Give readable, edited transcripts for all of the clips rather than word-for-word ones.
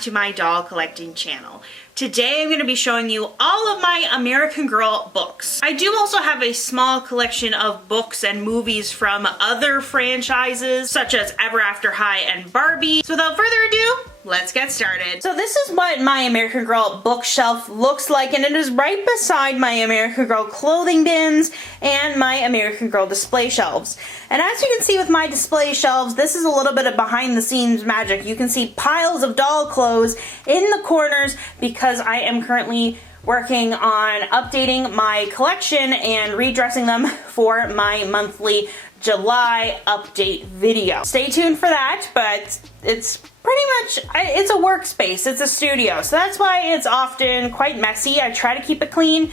back to my doll collecting channel. Today I'm going to be showing you all of my American Girl books. I do also have a small collection of books and movies from other franchises such as Ever After High and Barbie. So without further ado, let's get started. So this is what my American Girl bookshelf looks like, and it is right beside my American Girl clothing bins and my American Girl display shelves. And as you can see with my display shelves, this is a little bit of behind the scenes magic. You can see piles of doll clothes in the corners because I am currently working on updating my collection and redressing them for my monthly July update video. Stay tuned for that, but it's pretty much, it's a workspace, it's a studio, so that's why it's often quite messy. I try to keep it clean,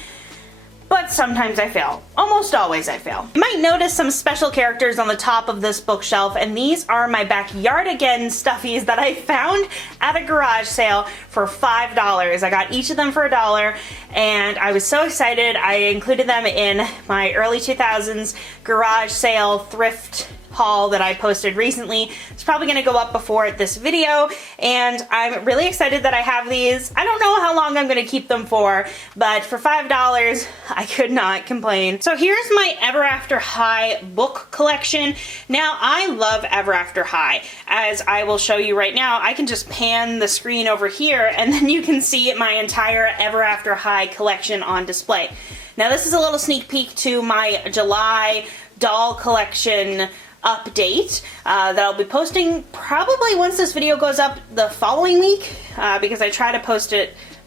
but sometimes I fail. Almost always I fail. You might notice some special characters on the top of this bookshelf, and these are my Backyard Again stuffies that I found at a garage sale for $5. I got each of them for $1, and I was so excited. I included them in my early 2000s garage sale thrift haul that I posted recently. It's probably going to go up before this video, and I'm really excited that I have these. I don't know how long I'm going to keep them for, but for $5 I could not complain. So here's my Ever After High book collection. Now I love Ever After High. As I will show you right now, I can just pan the screen over here and then you can see my entire Ever After High collection on display. Now this is a little sneak peek to my July doll collection update that I'll be posting probably once this video goes up the following week, because I try to post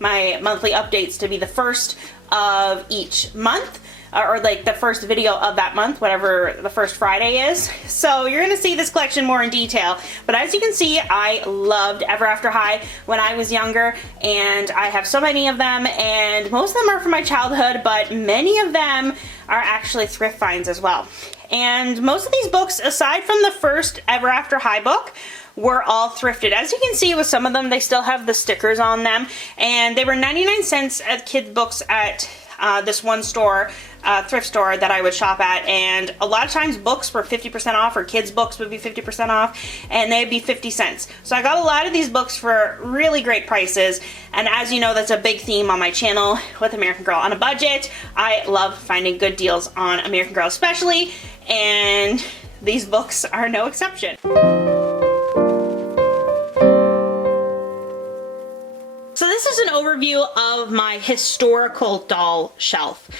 my monthly updates to be the first of each month, or like the first video of that month, whatever the first Friday is. So you're gonna see this collection more in detail, but as you can see, I loved Ever After High when I was younger, and I have so many of them, and most of them are from my childhood, but many of them are actually thrift finds as well. And most of these books, aside from the first Ever After High book, were all thrifted. As you can see with some of them, they still have the stickers on them, and they were 99 cents at kids books at this one store, thrift store that I would shop at, and a lot of times books were 50% off, or kids books would be 50% off, and they'd be 50 cents. So I got a lot of these books for really great prices, and as you know, that's a big theme on my channel with American Girl on a budget. I love finding good deals on American Girl especially, and these books are no exception. So this is an overview of my historical doll shelf.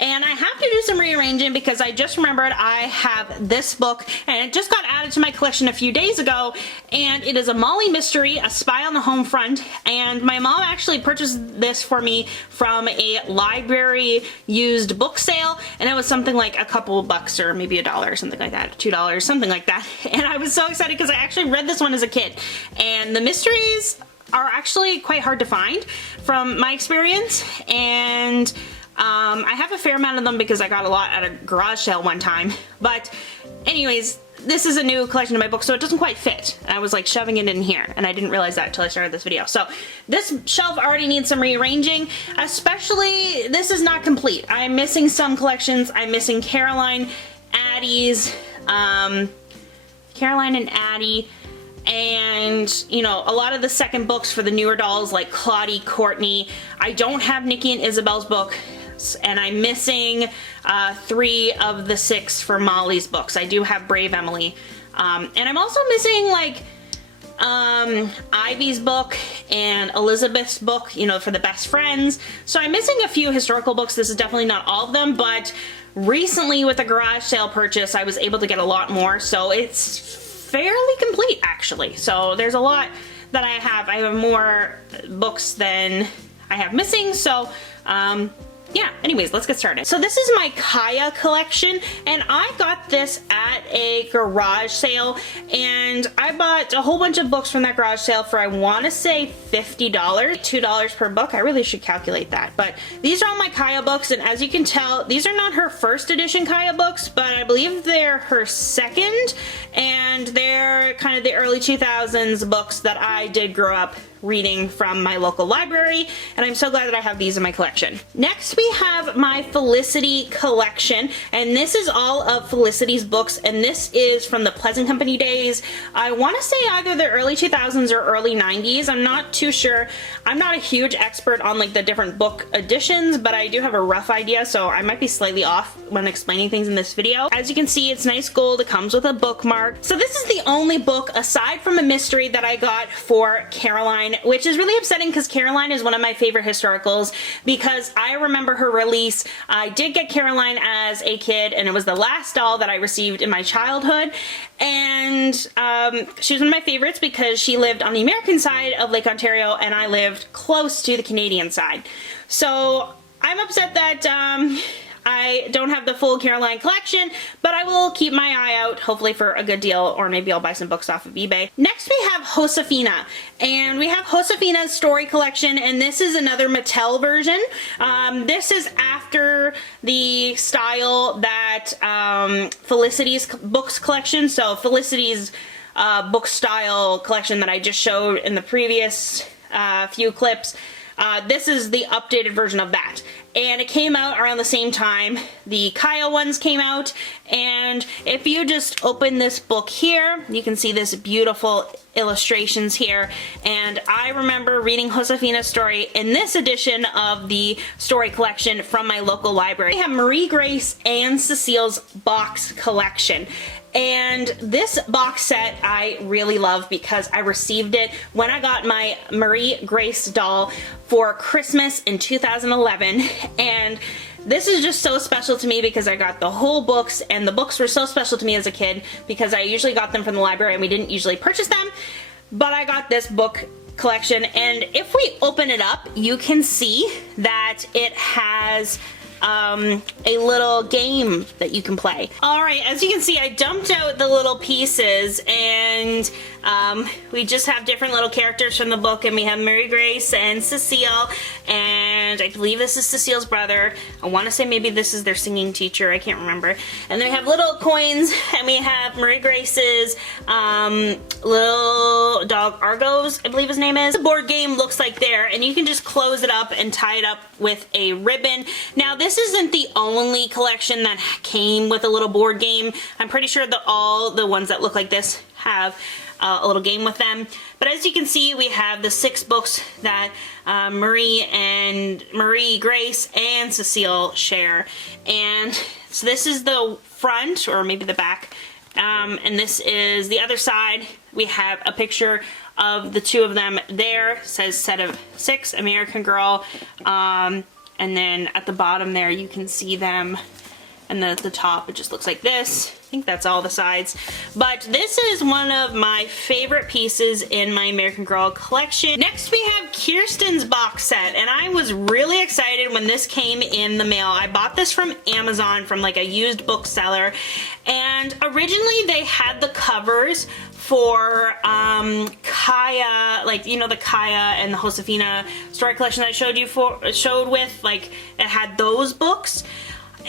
And I have to do some rearranging because I just remembered I have this book, and it just got added to my collection a few days ago, and it is a Molly mystery, A Spy on the Home Front, and my mom actually purchased this for me from a library used book sale, and it was something like a couple bucks, or maybe $1 or something like that, $2, something like that. And I was so excited because I actually read this one as a kid, and the mysteries are actually quite hard to find from my experience, and I have a fair amount of them because I got a lot at a garage sale one time. But anyways, this is a new collection of my books, so it doesn't quite fit. And I was like shoving it in here, and I didn't realize that until I started this video. So this shelf already needs some rearranging, especially this is not complete. I'm missing some collections. I'm missing Caroline, Addie's, Caroline and Addie, and you know, a lot of the second books for the newer dolls like Claudie, Courtney. I don't have Nikki and Isabel's book, and I'm missing 3 of the 6 for Molly's books. I do have Brave Emily, and I'm also missing like Ivy's book and Elizabeth's book, you know, for the best friends. So I'm missing a few historical books. This is definitely not all of them, but recently with a garage sale purchase I was able to get a lot more, so it's fairly complete actually. So there's a lot that I have. I have more books than I have missing, so yeah, anyways, let's get started. So this is my Kaya collection, and I got this at a garage sale, and I bought a whole bunch of books from that garage sale for, I want to say $50, $2 per book. I really should calculate that, but these are all my Kaya books, and as you can tell, these are not her first edition Kaya books, but I believe they're her second, and they're kind of the early 2000s books that I did grow up reading from my local library, and I'm so glad that I have these in my collection. Next we have my Felicity collection, and this is all of Felicity's books, and this is from the Pleasant Company days. I want to say either the early 2000s or early 90s. I'm not too sure. I'm not a huge expert on like the different book editions, but I do have a rough idea, so I might be slightly off when explaining things in this video. As you can see, it's nice gold. It comes with a bookmark. So this is the only book aside from a mystery that I got for Caroline, which is really upsetting because Caroline is one of my favorite historicals because I remember her release. I did get Caroline as a kid, and it was the last doll that I received in my childhood, and she was one of my favorites because she lived on the American side of Lake Ontario and I lived close to the Canadian side. So I'm upset that I don't have the full Caroline collection, but I will keep my eye out, hopefully for a good deal, or maybe I'll buy some books off of eBay. Next we have Josefina, and we have Josefina's story collection, and this is another Mattel version. This is after the style that Felicity's books collection, so Felicity's book style collection that I just showed in the previous few clips. This is the updated version of that. And it came out around the same time the Kaya ones came out, and if you just open this book here, you can see this beautiful illustrations here, and I remember reading Josefina's story in this edition of the story collection from my local library. We have Marie Grace and Cecile's box collection. And this box set I really love because I received it when I got my Marie Grace doll for Christmas in 2011, and this is just so special to me because I got the whole books, and the books were so special to me as a kid because I usually got them from the library and we didn't usually purchase them, but I got this book collection, and if we open it up you can see that it has a little game that you can play. Alright, as you can see I dumped out the little pieces, and we just have different little characters from the book, and we have Mary Grace and Cecile, and I believe this is Cecile's brother. I want to say maybe this is their singing teacher, I can't remember. And then we have little coins, and we have Mary Grace's little dog Argos, I believe his name is. The board game looks like there, and you can just close it up and tie it up with a ribbon. Now this isn't the only collection that came with a little board game. I'm pretty sure that all the ones that look like this have a little game with them. But as you can see, we have the 6 books that Marie Grace and Cecile share. And so this is the front, or maybe the back, and this is the other side. We have a picture of the two of them there. It says set of 6, American Girl, and then at the bottom there you can see them, and at the top it just looks like this. I think that's all the sides. But this is one of my favorite pieces in my American Girl collection. Next we have Kirsten's box set, and I was really excited when this came in the mail. I bought this from Amazon from like a used bookseller, and originally they had the covers for Kaya, like, you know, the Kaya and the Josefina story collection that I showed with, like, it had those books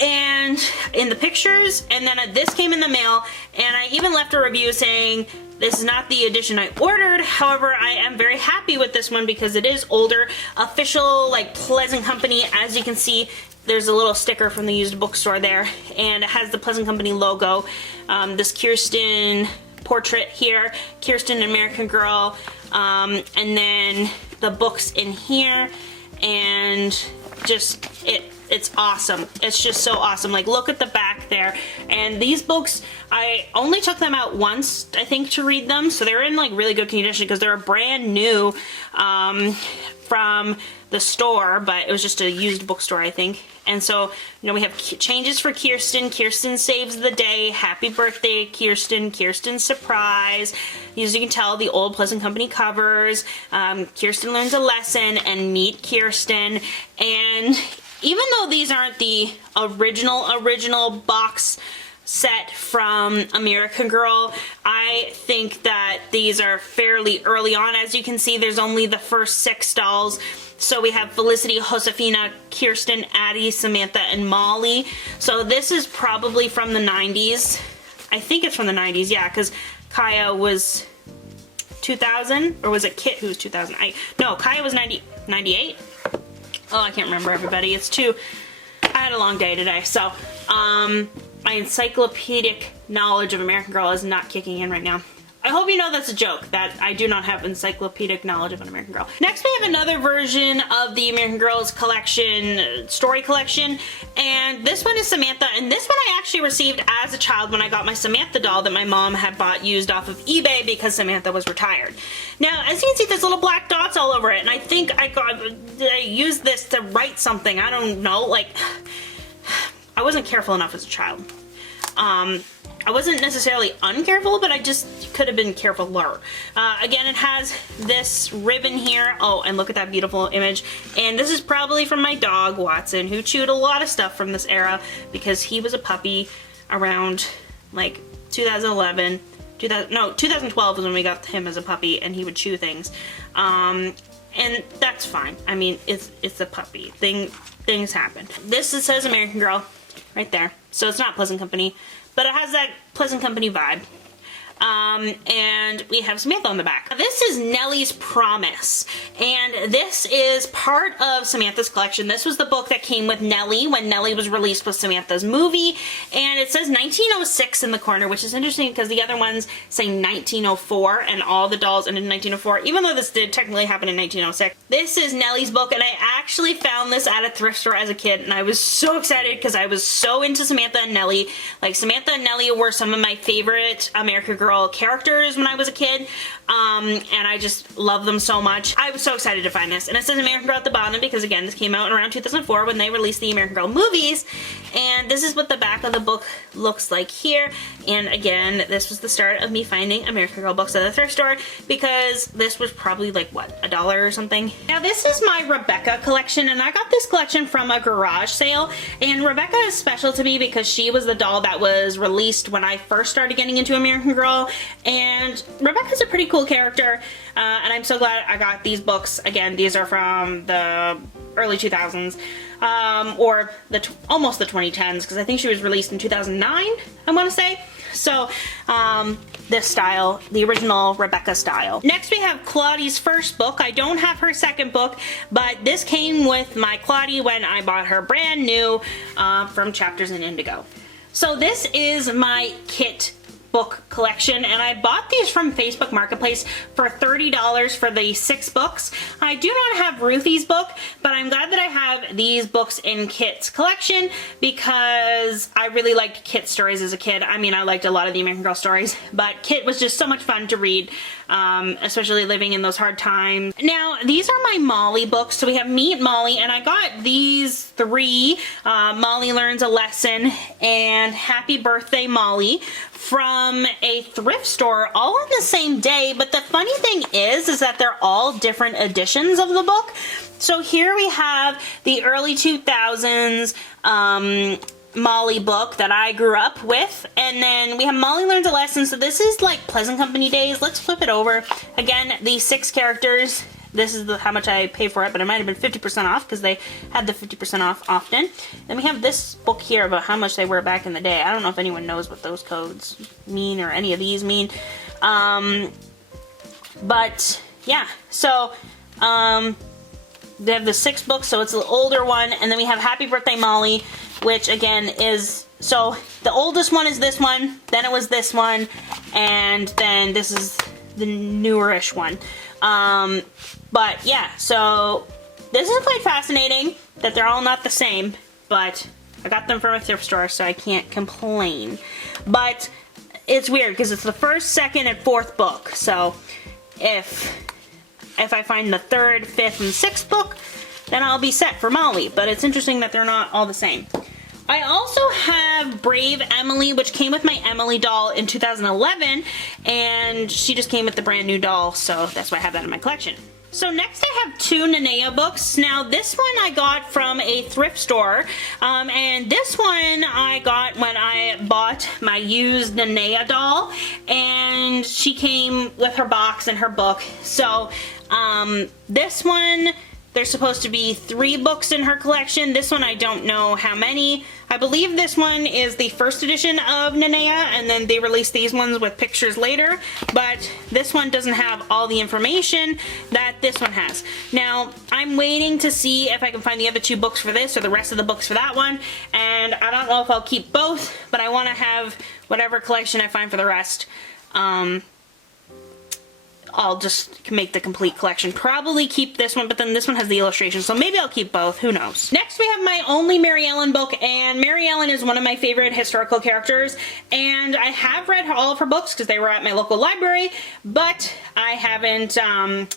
and in the pictures, and then this came in the mail, and I even left a review saying this is not the edition I ordered. However, I am very happy with this one because it is older, official, like, Pleasant Company. As you can see, there's a little sticker from the used bookstore there, and it has the Pleasant Company logo. This Kirsten portrait here, Kirsten American Girl, and then the books in here, and just it's awesome. It's just so awesome. Like, look at the back there. And these books, I only took them out once, I think, to read them, so they're in like really good condition because they're brand new from the store, but it was just a used bookstore, I think. And so, you know, we have changes for Kirsten. Kirsten saves the day. Happy birthday, Kirsten. Kirsten surprise. As you can tell, the old Pleasant Company covers. Kirsten learns a lesson, and meet Kirsten. And even though these aren't the original box set from American Girl, I think that these are fairly early on. As you can see, there's only the first 6 dolls. So we have Felicity, Josefina, Kirsten, Addie, Samantha, and Molly. So this is probably from the 90s. I think it's from the 90s, yeah, because Kaya was 2000, or was it Kit who was 2000? No, Kaya was 98. Oh, I can't remember, everybody. I had a long day today, so my encyclopedic knowledge of American Girl is not kicking in right now. I hope you know that's a joke, that I do not have encyclopedic knowledge of an American Girl. Next we have another version of the American Girls collection, story collection, and this one is Samantha, and this one I actually received as a child when I got my Samantha doll that my mom had bought used off of eBay because Samantha was retired. Now, as you can see, there's little black dots all over it, and I think I used this to write something. I don't know, like, I wasn't careful enough as a child. I wasn't necessarily uncareful, but I just could have been carefuler. Again, it has this ribbon here. Oh, and look at that beautiful image. And this is probably from my dog, Watson, who chewed a lot of stuff from this era because he was a puppy around like 2011. 2012 was when we got him as a puppy, and he would chew things. And that's fine. I mean, it's a puppy. Things happen. This says American Girl right there. So it's not Pleasant Company, but it has that Pleasant Company vibe. And we have Samantha on the back. This is Nellie's Promise, and this is part of Samantha's collection. This was the book that came with Nellie when Nellie was released with Samantha's movie, and it says 1906 in the corner, which is interesting because the other ones say 1904, and all the dolls ended in 1904, even though this did technically happen in 1906. This is Nellie's book, and I actually found this at a thrift store as a kid, and I was so excited because I was so into Samantha and Nellie. Like, Samantha and Nellie were some of my favorite American Girl characters when I was a kid, and I just love them so much. I was so excited to find this, and it says American Girl at the bottom because, again, this came out around 2004 when they released the American Girl movies, and this is what the back of the book looks like here. And again, this was the start of me finding American Girl books at the thrift store because this was probably like, what, $1 or something? Now, this is my Rebecca collection, and I got this collection from a garage sale, and Rebecca is special to me because she was the doll that was released when I first started getting into American Girl, and Rebecca's a pretty cool character, and I'm so glad I got these books. Again, these are from the early 2000s, or almost the 2010s, because I think she was released in 2009, I want to say. So, this style, the original Rebecca style. Next we have Claudie's first book. I don't have her second book, but this came with my Claudie when I bought her brand new from Chapters in Indigo. So this is my Kit book collection, and I bought these from Facebook Marketplace for $30 for the 6 books. I do not have Ruthie's book, but I'm glad that I have these books in Kit's collection because I really liked Kit stories as a kid. I mean, I liked a lot of the American Girl stories, but Kit was just so much fun to read, especially living in those hard times. Now, these are my Molly books. So we have Meet Molly, and I got these 3, Molly Learns a Lesson and Happy Birthday Molly, from a thrift store all on the same day. But the funny thing is that they're all different editions of the book. So here we have the early 2000s Molly book that I grew up with, and then we have Molly Learns a Lesson. So this is like Pleasant Company days. Let's flip it over. Again, these 6 characters. This is how much I pay for it, but it might have been 50% off because they had the 50% off often. Then we have this book here about how much they were back in the day. I don't know if anyone knows what those codes mean or any of these mean. But yeah, so they have the 6 books, so it's the older one, and then we have Happy Birthday Molly, which again is, so the oldest one is this one, then it was this one, and then this is the newerish one. But yeah, so this is quite fascinating that they're all not the same, but I got them from a thrift store, so I can't complain. But it's weird because it's the 1st, 2nd, and 4th book. So if I find the 3rd, 5th, and 6th book, then I'll be set for Molly. But it's interesting that they're not all the same. I also have Brave Emily, which came with my Emily doll in 2011, and she just came with the brand new doll, so that's why I have that in my collection. So next I have 2 Nanea books. Now this one I got from a thrift store, and this one I got when I bought my used Nanea doll, and she came with her box and her book. So this one, there's supposed to be 3 books in her collection. This one I don't know how many. I believe this one is the first edition of Nanea, and then they released these ones with pictures later, but this one doesn't have all the information that this one has. Now, I'm waiting to see if I can find the other two books for this or the rest of the books for that one, and I don't know if I'll keep both, but I want to have whatever collection I find for the rest. I'll just make the complete collection. Probably keep this one, but then this one has the illustration, so maybe I'll keep both. Who knows? Next, we have my only Mary Ellen book, and Mary Ellen is one of my favorite historical characters, and I have read all of her books because they were at my local library, but I haven't, I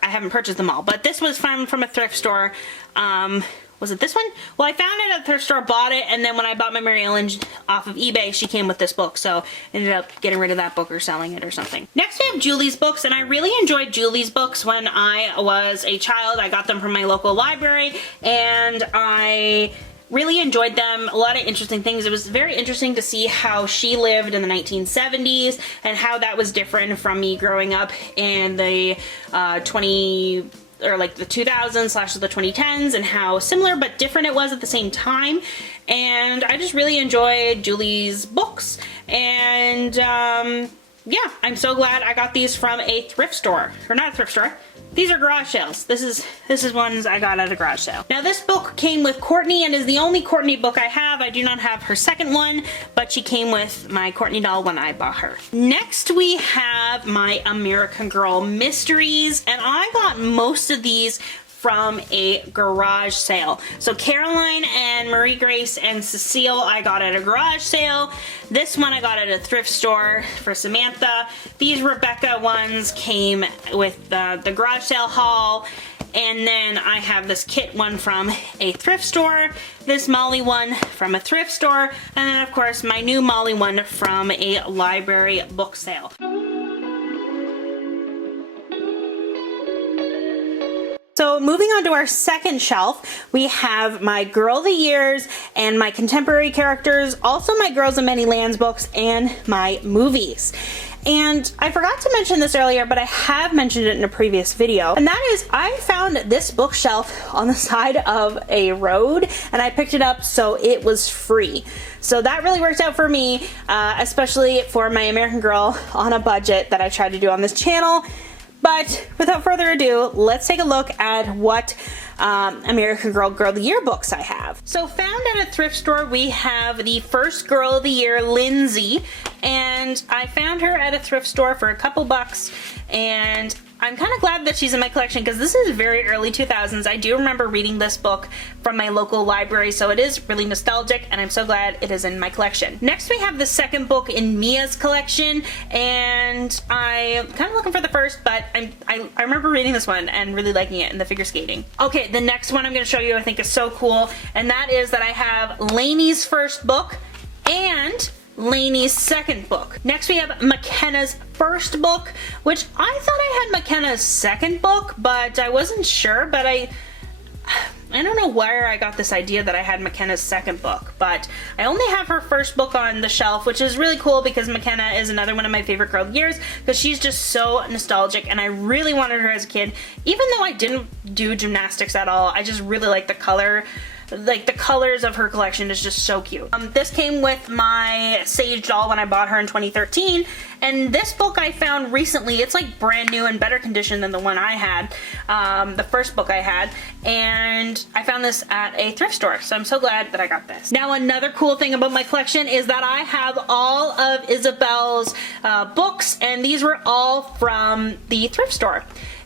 haven't purchased them all. But this was found from a thrift store. Was it this one? Well, I found it at the thrift store, bought it, and then when I bought my Mary Ellen off of eBay, she came with this book, so ended up getting rid of that book or selling it or something. Next, we have Julie's books, and I really enjoyed Julie's books when I was a child. I got them from my local library, and I really enjoyed them. A lot of interesting things. It was very interesting to see how she lived in the 1970s and how that was different from me growing up in the the 2000s / the 2010s, and how similar but different it was at the same time. And I just really enjoyed Julie's books, and yeah, I'm so glad I got these from a thrift store, or not a thrift store. These are garage sales. This is ones I got at a garage sale. Now, this book came with Courtney and is the only Courtney book I have. I do not have her second one, but she came with my Courtney doll when I bought her. Next, we have my American Girl mysteries, and I got most of these from a garage sale. So Caroline and Marie Grace and Cecile I got at a garage sale. This one I got at a thrift store for Samantha. These Rebecca ones came with the garage sale haul. And then I have this Kit one from a thrift store, this Molly one from a thrift store, and then of course my new Molly one from a library book sale. So moving on to our second shelf, we have my Girl of the Years and my contemporary characters, also my Girls of Many Lands books, and my movies. And I forgot to mention this earlier, but I have mentioned it in a previous video, and that is I found this bookshelf on the side of a road, and I picked it up so it was free. So that really worked out for me, especially for my American Girl on a budget that I tried to do on this channel. But without further ado, let's take a look at what American Girl of the Year books I have. So found at a thrift store, we have the first Girl of the Year, Lindsay, and I found her at a thrift store for a couple bucks, and I'm kind of glad that she's in my collection because this is very early 2000s. I do remember reading this book from my local library, so it is really nostalgic, and I'm so glad it is in my collection. Next, we have the second book in Mia's collection, and I'm kind of looking for the first, but I remember reading this one and really liking it in the figure skating. Okay, the next one I'm going to show you I think is so cool, and that is that I have Lainey's first book and Lainey's second book. Next, we have McKenna's first book, which I thought I had McKenna's second book, but I wasn't sure, but I don't know where I got this idea that I had McKenna's second book, but I only have her first book on the shelf, which is really cool because McKenna is another one of my favorite Girl of the Years because she's just so nostalgic, and I really wanted her as a kid. Even though I didn't do gymnastics at all, I just really like the color. Like, the colors of her collection is just so cute. This came with my Sage doll when I bought her in 2013, and this book I found recently. It's like brand new and better condition than the one I had, the first book I had, and I found this at a thrift store, so I'm so glad that I got this. Now, another cool thing about my collection is that I have all of Isabel's books, and these were all from the thrift store.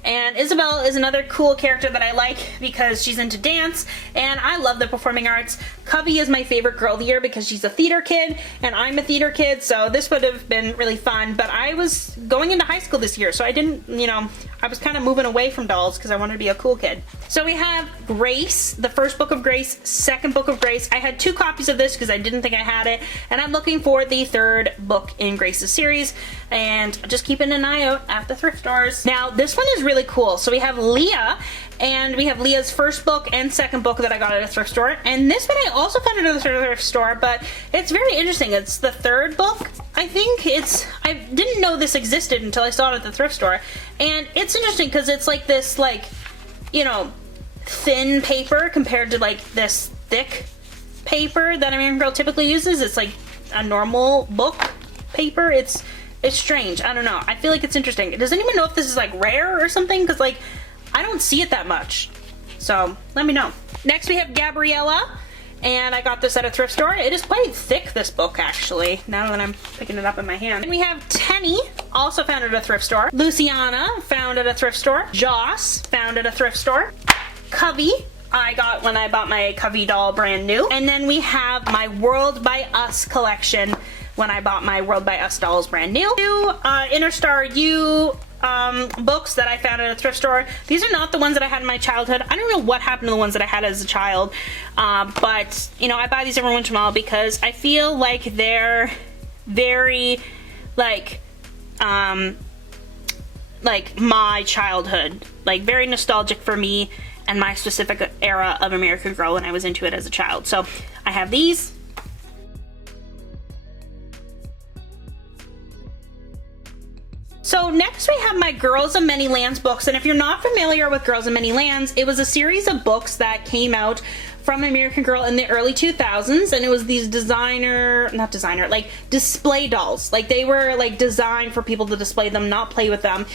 And Isabel is another cool character that I like because she's into dance, and I love the performing arts. Cubby is my favorite Girl of the Year because she's a theater kid, and I'm a theater kid, so this would have been really fun. But I was going into high school this year, so I didn't, I was kind of moving away from dolls because I wanted to be a cool kid. So we have Grace, the first book of Grace, second book of Grace. I had 2 copies of this because I didn't think I had it, and I'm looking for the third book in Grace's series, and just keeping an eye out at the thrift stores. Now, this one is really cool. So we have Leah, and we have Leah's first book and second book that I got at a thrift store, and this one I also found at a thrift store, but it's very interesting. It's the third book, I think. I didn't know this existed until I saw it at the thrift store, and it's interesting because it's like this, like, thin paper compared to like this thick paper that American Girl typically uses. It's like a normal book paper. It's strange. I don't know. I feel like it's interesting. Does anyone know if this is like rare or something? Because like, I don't see it that much. So let me know. Next we have Gabriella, and I got this at a thrift store. It is quite thick, this book, actually, now that I'm picking it up in my hand. And we have Tenny, also found at a thrift store. Luciana, found at a thrift store. Joss, found at a thrift store. Covey, I got when I bought my Covey doll brand new. And then we have my World by Us collection when I bought my World by Us dolls brand new. Interstar U books that I found at a thrift store. These are not the ones that I had in my childhood. I don't know what happened to the ones that I had as a child, but you know, I buy these every once in a while because I feel like they're very like my childhood, like very nostalgic for me and my specific era of American Girl when I was into it as a child. So I have these. So next we have my Girls of Many Lands books, and if you're not familiar with Girls of Many Lands, it was a series of books that came out from American Girl in the early 2000s, and it was these like display dolls. Like they were like designed for people to display them, not play with them.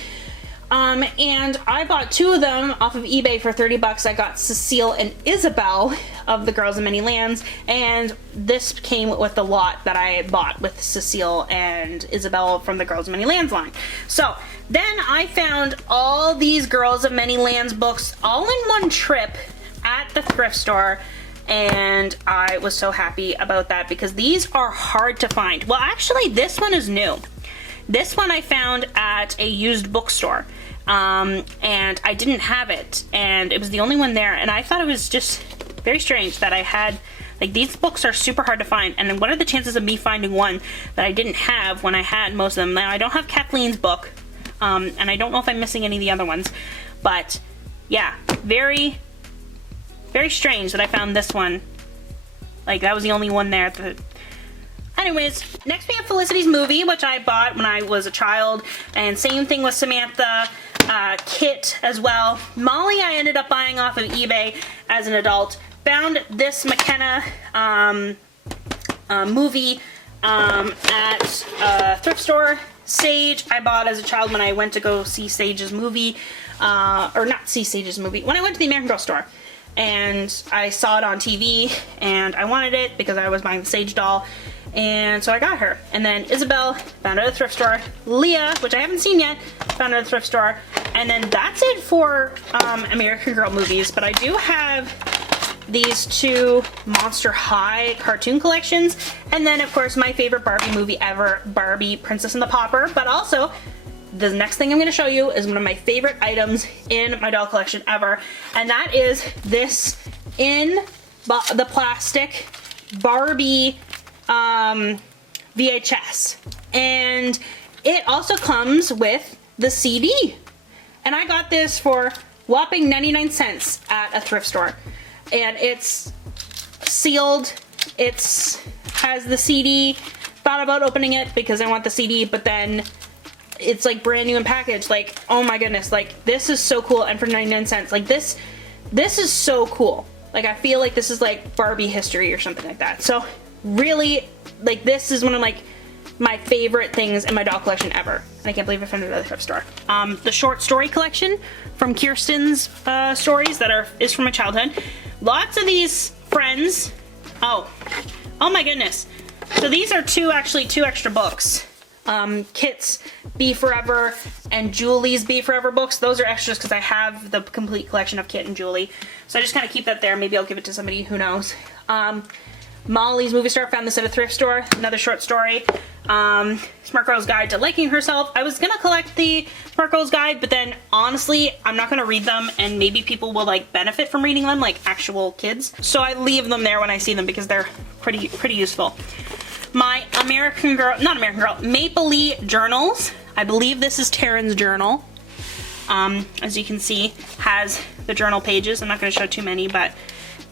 And I bought 2 of them off of eBay for 30 bucks. I got Cecile and Isabel of the Girls of Many Lands, and this came with the lot that I bought with Cecile and Isabel from the Girls of Many Lands line. So then I found all these Girls of Many Lands books all in one trip at the thrift store, and I was so happy about that because these are hard to find. Well, actually, this one is new. This one I found at a used bookstore, and I didn't have it, and it was the only one there, and I thought it was just very strange that I had, like, these books are super hard to find, and then what are the chances of me finding one that I didn't have when I had most of them? Now, I don't have Kathleen's book, and I don't know if I'm missing any of the other ones, but yeah, very, very strange that I found this one. Like, that was the only one there. Anyways, next we have Felicity's Movie, which I bought when I was a child, and same thing with Samantha, Kit as well. Molly I ended up buying off of eBay as an adult. Found this McKenna movie at a thrift store. Sage I bought as a child when I went to go see Sage's movie, or not see Sage's movie, when I went to the American Girl store. And I saw it on TV, and I wanted it because I was buying the Sage doll. And so I got her. And then Isabel, found her at a thrift store. Leah, which I haven't seen yet, found her at a thrift store. And then that's it for American Girl movies. But I do have these 2 Monster High cartoon collections. And then, of course, my favorite Barbie movie ever, Barbie Princess and the Pauper. But also, the next thing I'm going to show you is one of my favorite items in my doll collection ever. And that is this in the plastic Barbie VHS, and it also comes with the CD, and I got this for whopping 99 cents at a thrift store, and it's sealed. It's has the CD. Thought about opening it because I want the CD, but then it's like brand new in package. Like, oh my goodness, like this is so cool, and for 99 cents, like this is so cool. Like, I feel like this is like Barbie history or something like that. So really, like, this is one of like my favorite things in my doll collection ever, and I can't believe I found it at the thrift store. The short story collection from Kirsten's stories that is from my childhood. Lots of these friends. Oh my goodness. So these are two extra books. Kit's Be Forever and Julie's Be Forever books. Those are extras because I have the complete collection of Kit and Julie. So I just kind of keep that there. Maybe I'll give it to somebody, who knows. Molly's Movie Store, found this at a thrift store. Another short story. Smart Girl's Guide to Liking Herself. I was gonna collect the Smart Girl's Guide, but then honestly, I'm not gonna read them, and maybe people will like benefit from reading them, like actual kids. So I leave them there when I see them because they're pretty useful. My Maple Lee journals. I believe this is Taryn's journal. As you can see, has the journal pages. I'm not going to show too many, but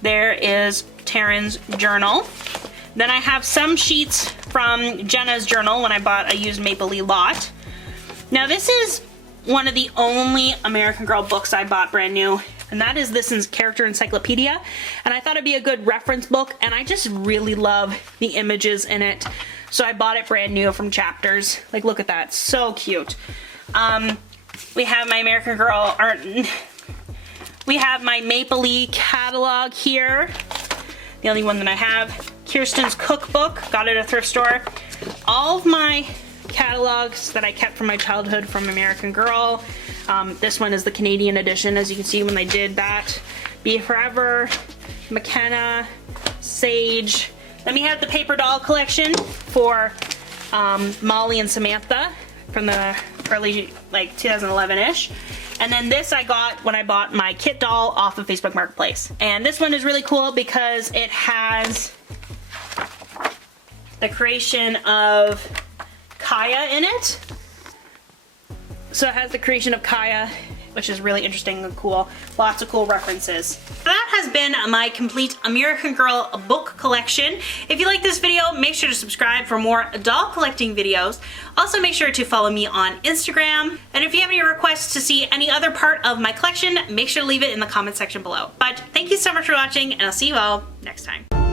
there is Taryn's journal. Then I have some sheets from Jenna's journal when I bought a used Maple Lee lot. Now this is one of the only American Girl books I bought brand new. and that is this character encyclopedia. And I thought it'd be a good reference book, and I just really love the images in it. So I bought it brand new from Chapters. Like, look at that, so cute. We have my American Girl, we have my Maple Leaf catalog here. The only one that I have. Kirsten's cookbook, got it at a thrift store. All of my catalogs that I kept from my childhood from American Girl. This one is the Canadian edition, as you can see when they did that. Be Forever, McKenna, Sage. Then we have the paper doll collection for Molly and Samantha from the early, like 2011-ish. And then this I got when I bought my Kit doll off of Facebook Marketplace. And this one is really cool because it has the creation of Kaya in it. So it has the creation of Kaya, which is really interesting and cool. Lots of cool references. That has been my complete American Girl book collection. If you like this video, make sure to subscribe for more doll collecting videos. Also make sure to follow me on Instagram. And if you have any requests to see any other part of my collection, make sure to leave it in the comment section below. But thank you so much for watching, and I'll see you all next time.